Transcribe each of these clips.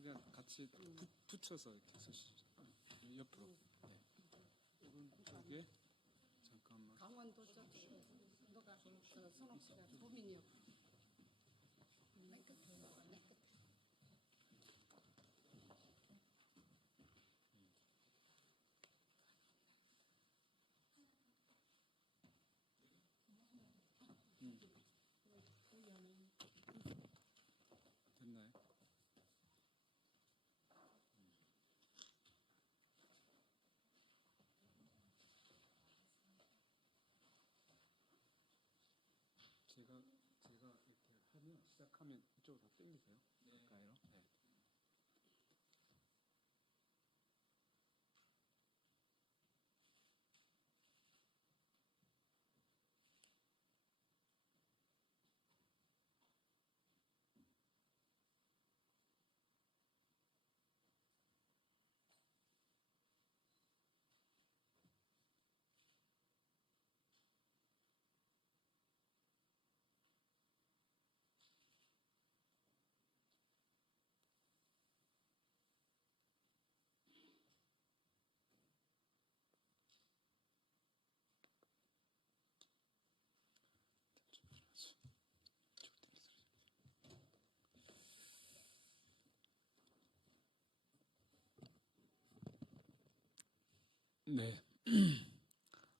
최대한 같이 붙여서 이렇게 쓰시죠. 옆으로. 네. 오른쪽에 잠깐만. 강원도 쪽 너가 선옥 씨가 고민이요. 맨 끝에 맨 끝에. 됐나요? 제가 이렇게 하면 시작하면 이쪽으로 다 당기세요. 가까이로. 네. 네.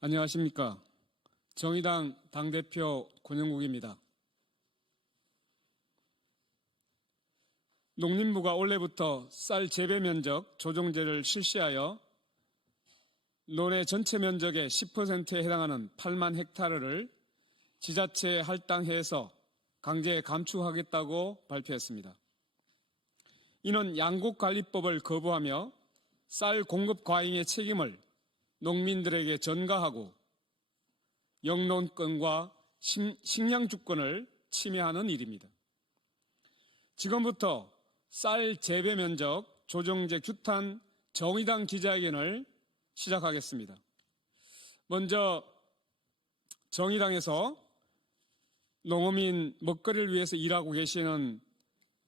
안녕하십니까. 정의당 당대표 권영국입니다. 농림부가 올해부터 쌀 재배 면적 조정제를 실시하여 논의 전체 면적의 10%에 해당하는 8만 헥타르를 지자체에 할당해서 강제 감축하겠다고 발표했습니다. 이는 양곡관리법을 거부하며 쌀 공급 과잉의 책임을 농민들에게 전가하고 영농권과 식량주권을 침해하는 일입니다. 지금부터 쌀 재배 면적 조정제 규탄 정의당 기자회견을 시작하겠습니다. 먼저 정의당에서 농어민 먹거리를 위해서 일하고 계시는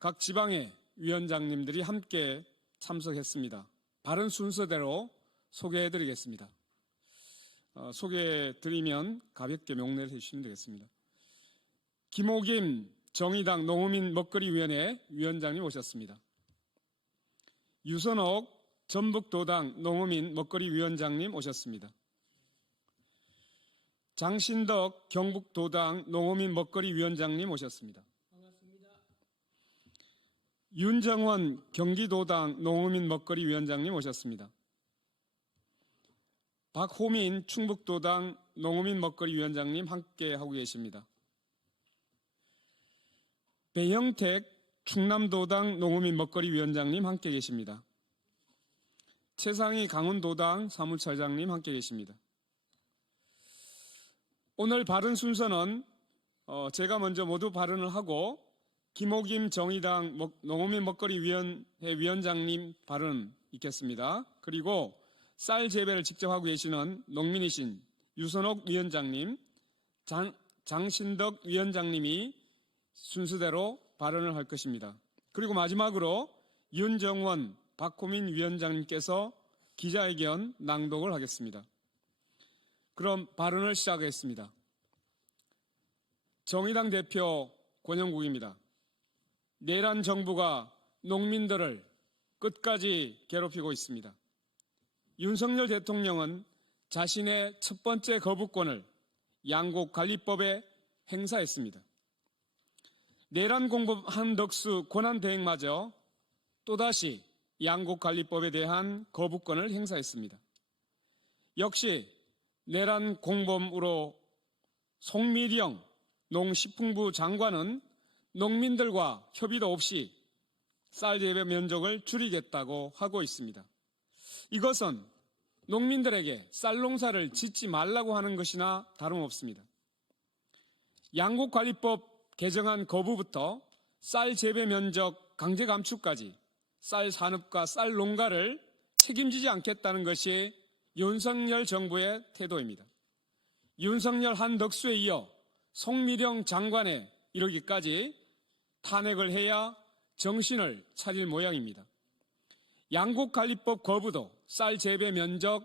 각 지방의 위원장님들이 함께 참석했습니다. 바른 순서대로 소개해드리겠습니다. 소개해드리면 가볍게 명례를 해주시면 되겠습니다. 김호김 정의당 농어민 먹거리위원회 위원장님 오셨습니다. 유선옥 전북도당 농어민 먹거리위원장님 오셨습니다. 장신덕 경북도당 농어민 먹거리위원장님 오셨습니다. 반갑습니다. 윤정원 경기도당 농어민 먹거리위원장님 오셨습니다. 박호민 충북도당 농어민 먹거리위원장님 함께하고 계십니다. 배영택 충남도당 농어민 먹거리위원장님 함께 계십니다. 최상희 강원도당 사무처장님 함께 계십니다. 오늘 발언 순서는 제가 먼저 모두 발언을 하고 김호김 정의당 농어민 먹거리위원회 위원장님 발언 있겠습니다. 그리고 쌀 재배를 직접 하고 계시는 농민이신 유선옥 위원장님, 장신덕 위원장님이 순서대로 발언을 할 것입니다. 그리고 마지막으로 윤정원, 박호민 위원장님께서 기자회견 낭독을 하겠습니다. 그럼 발언을 시작하겠습니다. 정의당 대표 권영국입니다. 내란 정부가 농민들을 끝까지 괴롭히고 있습니다. 윤석열 대통령은 자신의 첫 번째 거부권을 양곡관리법에 행사했습니다. 내란 공범 한덕수 권한대행마저 또다시 양곡관리법에 대한 거부권을 행사했습니다. 역시 내란 공범으로 송미령 농식품부 장관은 농민들과 협의도 없이 쌀 재배 면적을 줄이겠다고 하고 있습니다. 이것은 농민들에게 쌀 농사를 짓지 말라고 하는 것이나 다름없습니다. 양곡관리법 개정안 거부부터 쌀 재배 면적 강제 감축까지 쌀 산업과 쌀 농가를 책임지지 않겠다는 것이 윤석열 정부의 태도입니다. 윤석열 한덕수에 이어 송미령 장관에 이르기까지 탄핵을 해야 정신을 차릴 모양입니다. 양곡관리법 거부도 쌀 재배 면적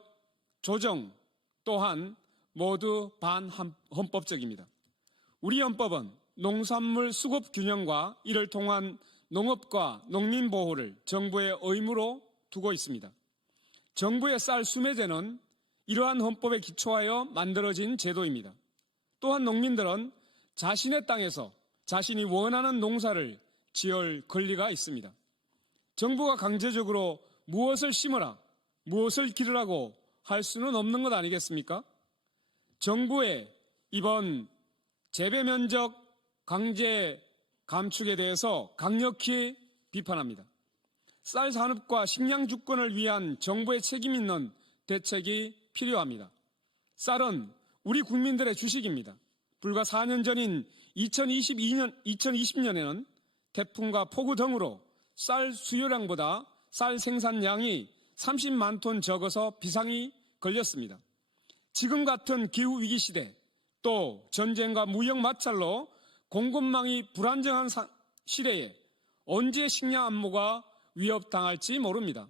조정 또한 모두 반헌법적입니다. 우리 헌법은 농산물 수급 균형과 이를 통한 농업과 농민 보호를 정부의 의무로 두고 있습니다. 정부의 쌀 수매제는 이러한 헌법에 기초하여 만들어진 제도입니다. 또한 농민들은 자신의 땅에서 자신이 원하는 농사를 지을 권리가 있습니다. 정부가 강제적으로 무엇을 심으라, 무엇을 기르라고 할 수는 없는 것 아니겠습니까? 정부의 이번 재배 면적 강제 감축에 대해서 강력히 비판합니다. 쌀 산업과 식량 주권을 위한 정부의 책임 있는 대책이 필요합니다. 쌀은 우리 국민들의 주식입니다. 불과 4년 전인 2020년에는 태풍과 폭우 등으로 쌀 수요량보다 쌀 생산량이 30만 톤 적어서 비상이 걸렸습니다. 지금 같은 기후위기 시대, 또 전쟁과 무역 마찰로 공급망이 불안정한 시대에 언제 식량 안보가 위협당할지 모릅니다.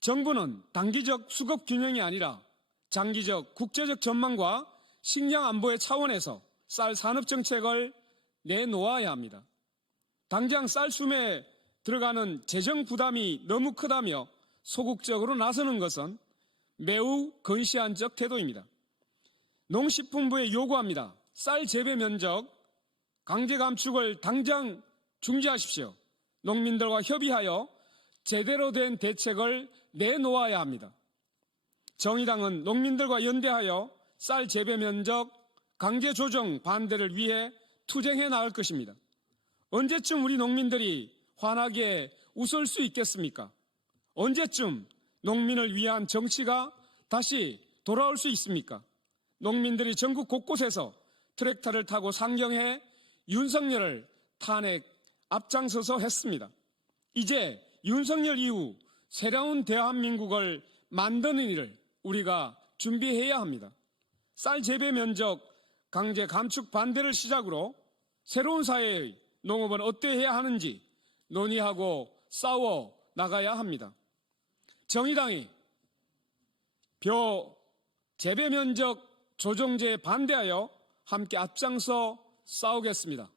정부는 단기적 수급 균형이 아니라 장기적 국제적 전망과 식량 안보의 차원에서 쌀 산업 정책을 내놓아야 합니다. 당장 쌀 수매에 들어가는 재정 부담이 너무 크다며 소극적으로 나서는 것은 매우 건시안적 태도입니다. 농식품부에 요구합니다. 쌀 재배 면적 강제 감축을 당장 중지하십시오. 농민들과 협의하여 제대로 된 대책을 내놓아야 합니다. 정의당은 농민들과 연대하여 쌀 재배 면적 강제 조정 반대를 위해 투쟁해 나갈 것입니다. 언제쯤 우리 농민들이 환하게 웃을 수 있겠습니까? 언제쯤 농민을 위한 정치가 다시 돌아올 수 있습니까? 농민들이 전국 곳곳에서 트랙터를 타고 상경해 윤석열을 탄핵 앞장서서 했습니다. 이제 윤석열 이후 새로운 대한민국을 만드는 일을 우리가 준비해야 합니다. 쌀 재배 면적 강제 감축 반대를 시작으로 새로운 사회의 농업은 어떠해야 하는지 논의하고 싸워 나가야 합니다. 정의당이 벼 재배 면적 조정제에 반대하여 함께 앞장서 싸우겠습니다.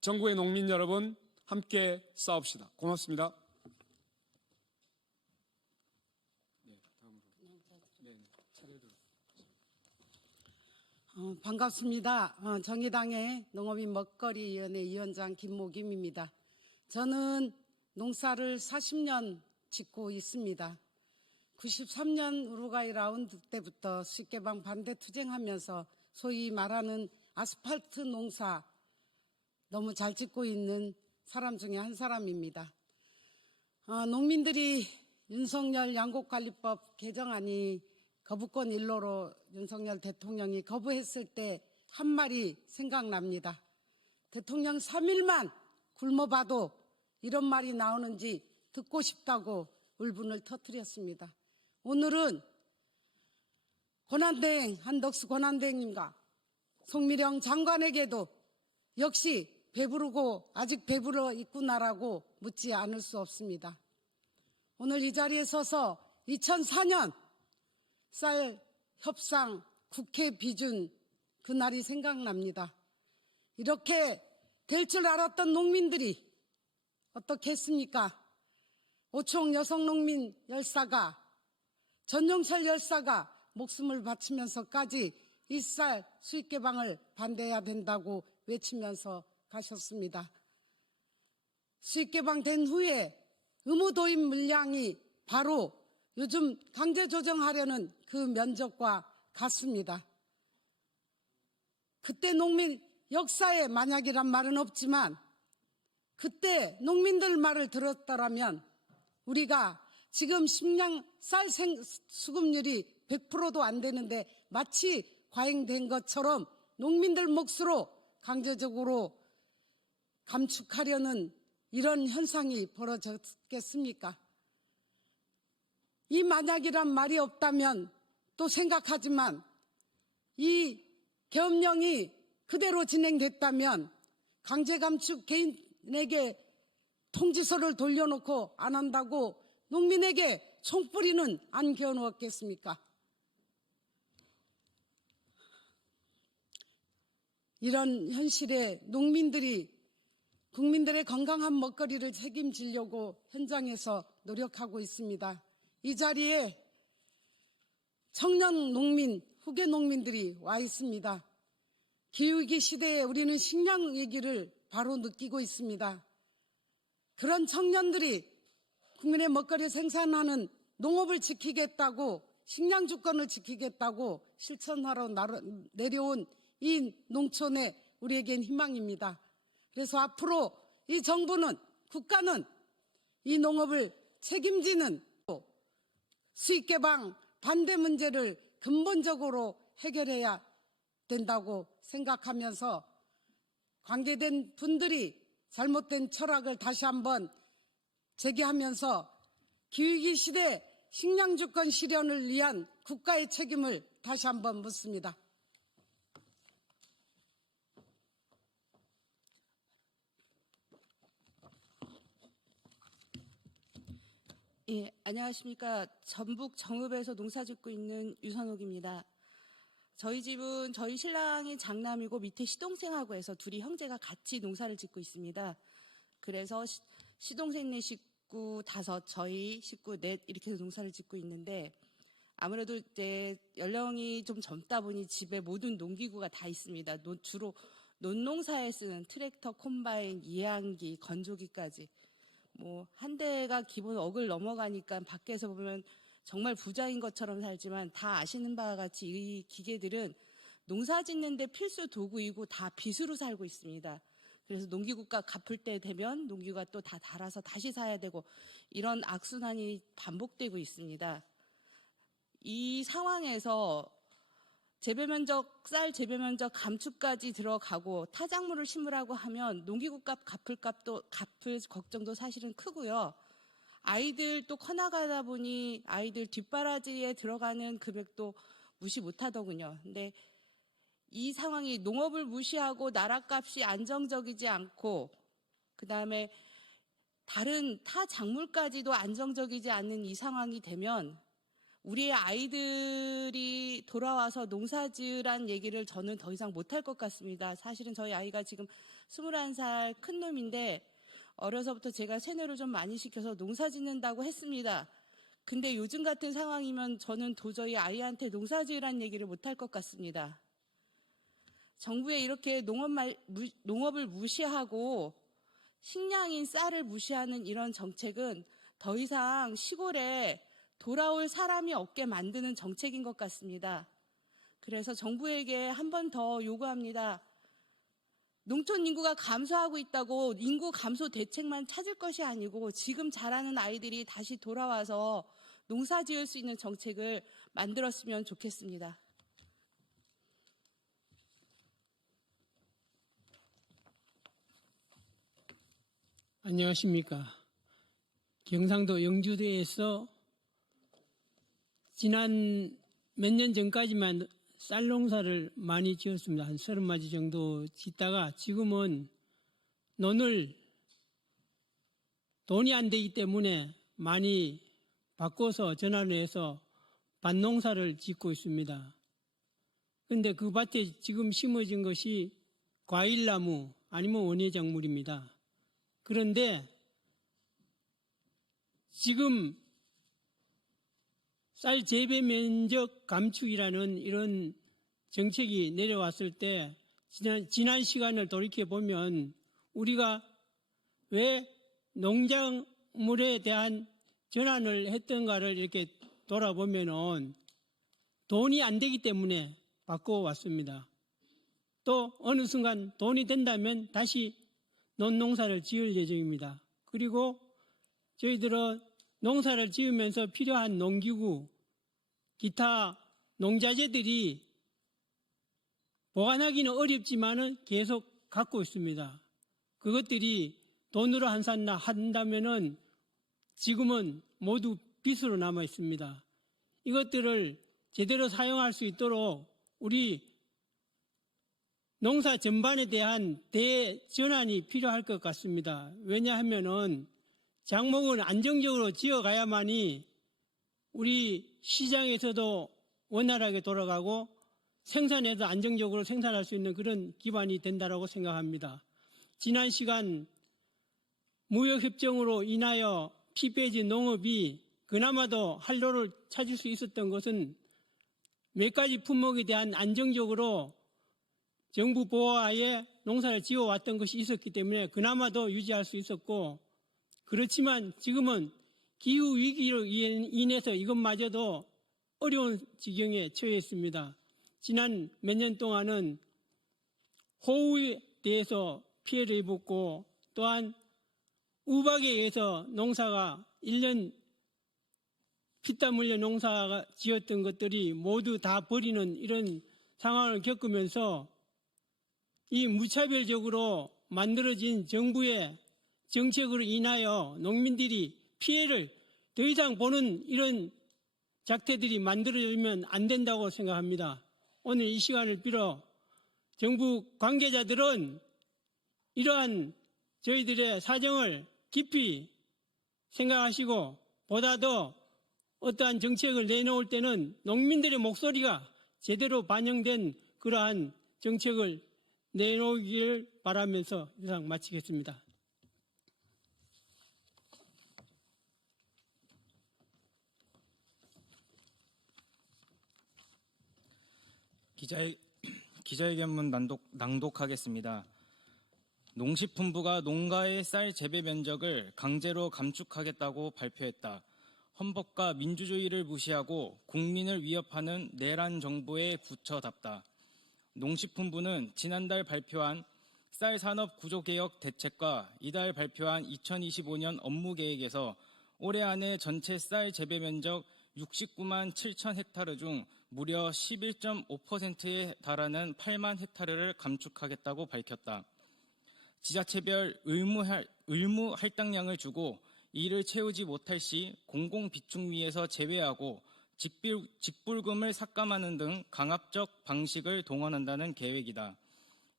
전국의 농민 여러분, 함께 싸웁시다. 고맙습니다. 반갑습니다. 정의당의 농업인 먹거리위원회 위원장 김모김입니다. 저는 농사를 40년 짓고 있습니다. 93년 우루과이 라운드 때부터 식개방 반대 투쟁하면서 소위 말하는 아스팔트 농사 너무 잘 짓고 있는 사람 중에 한 사람입니다. 농민들이 윤석열 양곡관리법 개정안이 거부권 일로로 윤석열 대통령이 거부했을 때 한 말이 생각납니다. 대통령 3일만 굶어봐도 이런 말이 나오는지 듣고 싶다고 울분을 터뜨렸습니다. 오늘은 권한대행 한덕수 권한대행님과 송미령 장관에게도 역시 배부르고 아직 배부러 있구나라고 묻지 않을 수 없습니다. 오늘 이 자리에 서서 2004년 쌀 협상 국회 비준 그날이 생각납니다. 이렇게 될 줄 알았던 농민들이 어떻게 했습니까? 오총 여성농민 열사가 전용철 열사가 목숨을 바치면서까지 이 쌀 수입 개방을 반대해야 된다고 외치면서 가셨습니다. 수입 개방된 후에 의무 도입 물량이 바로 요즘 강제 조정하려는 그 면적과 같습니다. 그때 농민 역사에 만약이란 말은 없지만 그때 농민들 말을 들었더라면 우리가 지금 식량 쌀 수급률이 100%도 안 되는데 마치 과잉된 것처럼 농민들 몫으로 강제적으로 감축하려는 이런 현상이 벌어졌겠습니까? 이 만약이란 말이 없다면 또 생각하지만 이 계엄령이 그대로 진행됐다면 강제 감축 개인에게 통지서를 돌려놓고 안 한다고 농민에게 총뿌리는 안 겨누었겠습니까? 이런 현실에 농민들이 국민들의 건강한 먹거리를 책임지려고 현장에서 노력하고 있습니다. 이 자리에 청년 농민, 후계 농민들이 와 있습니다. 기후위기 시대에 우리는 식량 위기를 바로 느끼고 있습니다. 그런 청년들이 국민의 먹거리 생산하는 농업을 지키겠다고, 식량 주권을 지키겠다고 실천하러 내려온 이 농촌의 우리에겐 희망입니다. 그래서 앞으로 이 정부는, 국가는 이 농업을 책임지는 수익 개방 반대 문제를 근본적으로 해결해야 된다고 생각하면서 관계된 분들이 잘못된 철학을 다시 한번 제기하면서 기후위기 시대 식량 주권 실현을 위한 국가의 책임을 다시 한번 묻습니다. 예, 안녕하십니까. 전북 정읍에서 농사짓고 있는 유선옥입니다. 저희 집은 저희 신랑이 장남이고 밑에 시동생하고 해서 둘이 형제가 같이 농사를 짓고 있습니다. 그래서 시동생 4 식구 5, 저희 식구 4 이렇게 해서 농사를 짓고 있는데, 아무래도 이제 연령이 좀 젊다 보니 집에 모든 농기구가 다 있습니다. 주로 논농사에 쓰는 트랙터, 콤바인, 이해한기, 건조기까지. 한 대가 기본 억을 넘어가니까 밖에서 보면 정말 부자인 것처럼 살지만 다 아시는 바와 같이 이 기계들은 농사 짓는데 필수 도구이고 다 빚으로 살고 있습니다. 그래서 농기구가 갚을 때 되면 농기구가 또 다 닳아서 다시 사야 되고, 이런 악순환이 반복되고 있습니다. 이 상황에서 쌀 재배 면적 감축까지 들어가고 타작물을 심으라고 하면 농기구값 갚을 걱정도 사실은 크고요. 아이들 또 커나가다 보니 아이들 뒷바라지에 들어가는 금액도 무시 못하더군요. 근데 이 상황이 농업을 무시하고 나라값이 안정적이지 않고, 그다음에 다른 타 작물까지도 안정적이지 않는 이 상황이 되면 우리의 아이들이 돌아와서 농사지으란 얘기를 저는 더 이상 못할 것 같습니다. 사실은 저희 아이가 지금 21살 큰 놈인데, 어려서부터 제가 세뇌를 좀 많이 시켜서 농사 짓는다고 했습니다. 근데 요즘 같은 상황이면 저는 도저히 아이한테 농사지으란 얘기를 못할 것 같습니다. 정부에 이렇게 농업을 무시하고 식량인 쌀을 무시하는 이런 정책은 더 이상 시골에 돌아올 사람이 없게 만드는 정책인 것 같습니다. 그래서 정부에게 한 번 더 요구합니다. 농촌 인구가 감소하고 있다고 인구 감소 대책만 찾을 것이 아니고 지금 자라는 아이들이 다시 돌아와서 농사 지을 수 있는 정책을 만들었으면 좋겠습니다. 안녕하십니까. 경상도 영주도에서 지난 몇 년 전까지만 쌀 농사를 많이 지었습니다. 한 30마디 정도 짓다가 지금은 돈이 안 되기 때문에 많이 바꿔서 전환을 해서 밭농사를 짓고 있습니다. 그런데 그 밭에 지금 심어진 것이 과일나무 아니면 원예작물입니다. 그런데 지금 쌀 재배 면적 감축이라는 이런 정책이 내려왔을 때 지난 시간을 돌이켜 보면 우리가 왜 농작물에 대한 전환을 했던가를 이렇게 돌아보면은 돈이 안 되기 때문에 바꿔왔습니다. 또 어느 순간 돈이 된다면 다시 논농사를 지을 예정입니다. 그리고 저희들은 농사를 지으면서 필요한 농기구, 기타 농자재들이 보관하기는 어렵지만은 계속 갖고 있습니다. 그것들이 돈으로 한다면은 지금은 모두 빚으로 남아 있습니다. 이것들을 제대로 사용할 수 있도록 우리 농사 전반에 대한 대전환이 필요할 것 같습니다. 왜냐하면은 작목은 안정적으로 지어가야만이 우리 시장에서도 원활하게 돌아가고 생산에도 안정적으로 생산할 수 있는 그런 기반이 된다고 생각합니다. 지난 시간 무역협정으로 인하여 피폐해진 농업이 그나마도 활로를 찾을 수 있었던 것은 몇 가지 품목에 대한 안정적으로 정부 보호하에 농사를 지어왔던 것이 있었기 때문에 그나마도 유지할 수 있었고, 그렇지만 지금은 기후 위기로 인해서 이것마저도 어려운 지경에 처해 있습니다. 지난 몇 년 동안은 호우에 대해서 피해를 입었고, 또한 우박에 의해서 농사가 1년 피땀 흘려 농사가 지었던 것들이 모두 다 버리는 이런 상황을 겪으면서 이 무차별적으로 만들어진 정부의 정책으로 인하여 농민들이 피해를 더 이상 보는 이런 작태들이 만들어지면 안 된다고 생각합니다. 오늘 이 시간을 빌어 정부 관계자들은 이러한 저희들의 사정을 깊이 생각하시고 보다 더 어떠한 정책을 내놓을 때는 농민들의 목소리가 제대로 반영된 그러한 정책을 내놓기를 바라면서 이상 마치겠습니다. 기자회견문 낭독하겠습니다. 농식품부가 농가의 쌀 재배 면적을 강제로 감축하겠다고 발표했다. 헌법과 민주주의를 무시하고 국민을 위협하는 내란 정부의 부처답다. 농식품부는 지난달 발표한 쌀 산업 구조개혁 대책과 이달 발표한 2025년 업무계획에서 올해 안에 전체 쌀 재배 면적 69만 7천 헥타르 중 무려 11.5%에 달하는 8만 헥타르를 감축하겠다고 밝혔다. 지자체별 의무 할당량을 주고 이를 채우지 못할 시 공공비축미에서 제외하고 직불금을 삭감하는 등 강압적 방식을 동원한다는 계획이다.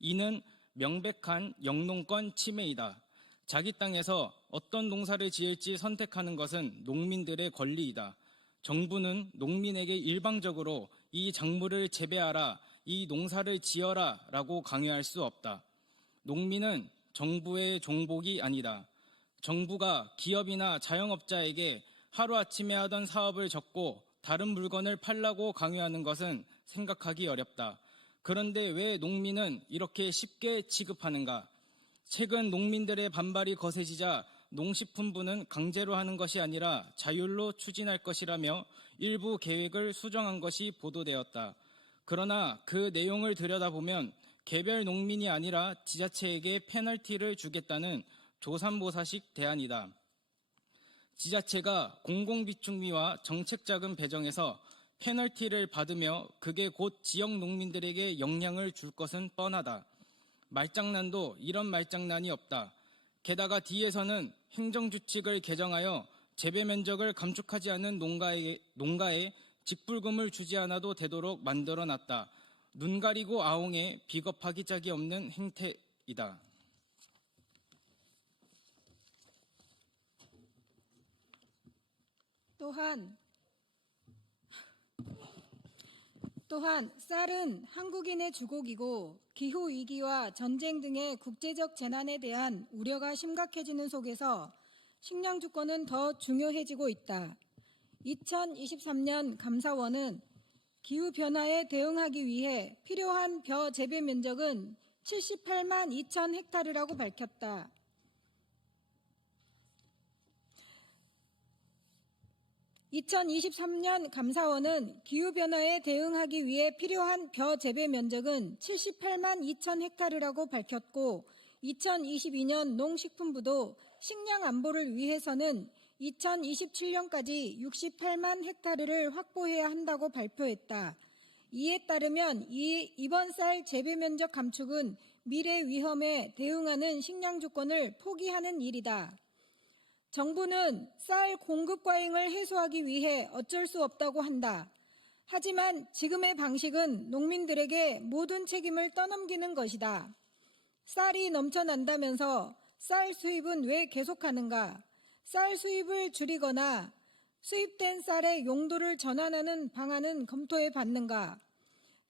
이는 명백한 영농권 침해이다. 자기 땅에서 어떤 농사를 지을지 선택하는 것은 농민들의 권리이다. 정부는 농민에게 일방적으로 이 작물을 재배하라, 이 농사를 지어라 라고 강요할 수 없다. 농민은 정부의 종복이 아니다. 정부가 기업이나 자영업자에게 하루아침에 하던 사업을 접고 다른 물건을 팔라고 강요하는 것은 생각하기 어렵다. 그런데 왜 농민은 이렇게 쉽게 취급하는가? 최근 농민들의 반발이 거세지자 농식품부는 강제로 하는 것이 아니라 자율로 추진할 것이라며 일부 계획을 수정한 것이 보도되었다. 그러나 그 내용을 들여다보면 개별 농민이 아니라 지자체에게 페널티를 주겠다는 조삼모사식 대안이다. 지자체가 공공비축미와 정책자금 배정에서 페널티를 받으며 그게 곧 지역 농민들에게 영향을 줄 것은 뻔하다. 말장난도 이런 말장난이 없다. 게다가 뒤에서는 행정규칙을 개정하여 재배 면적을 감축하지 않은 농가에 직불금을 주지 않아도 되도록 만들어놨다. 눈 가리고 아웅에 비겁하기 짝이 없는 행태이다. 또한 쌀은 한국인의 주곡이고 기후위기와 전쟁 등의 국제적 재난에 대한 우려가 심각해지는 속에서 식량 주권은 더 중요해지고 있다. 2023년 감사원은 기후변화에 대응하기 위해 필요한 벼 재배 면적은 78만 2천 헥타르라고 밝혔다. 2023년 감사원은 기후변화에 대응하기 위해 필요한 벼 재배 면적은 78만 2천 헥타르라고 밝혔고 2022년 농식품부도 식량 안보를 위해서는 2027년까지 68만 헥타르를 확보해야 한다고 발표했다. 이에 따르면 이번 쌀 재배 면적 감축은 미래 위험에 대응하는 식량 주권을 포기하는 일이다. 정부는 쌀 공급 과잉을 해소하기 위해 어쩔 수 없다고 한다. 하지만 지금의 방식은 농민들에게 모든 책임을 떠넘기는 것이다. 쌀이 넘쳐난다면서 쌀 수입은 왜 계속하는가? 쌀 수입을 줄이거나 수입된 쌀의 용도를 전환하는 방안은 검토해 봤는가?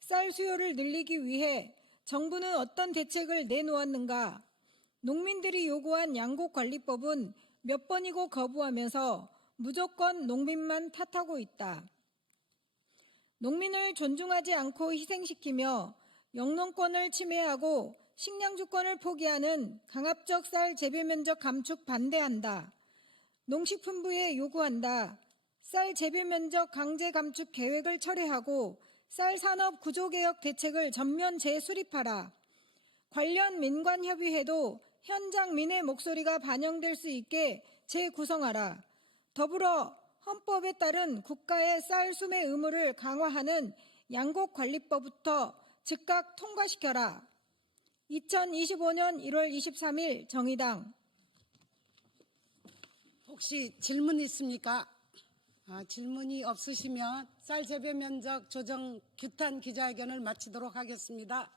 쌀 수요를 늘리기 위해 정부는 어떤 대책을 내놓았는가? 농민들이 요구한 양곡관리법은 몇 번이고 거부하면서 무조건 농민만 탓하고 있다. 농민을 존중하지 않고 희생시키며 영농권을 침해하고 식량주권을 포기하는 강압적 쌀 재배 면적 감축 반대한다. 농식품부에 요구한다. 쌀 재배 면적 강제 감축 계획을 철회하고 쌀 산업 구조개혁 대책을 전면 재수립하라. 관련 민관협의회도 현장 민의 목소리가 반영될 수 있게 재구성하라. 더불어 헌법에 따른 국가의 쌀 수매 의무를 강화하는 양곡관리법부터 즉각 통과시켜라. 2025년 1월 23일 정의당. 혹시 질문 있습니까? 질문이 없으시면 쌀 재배 면적 조정 규탄 기자회견을 마치도록 하겠습니다.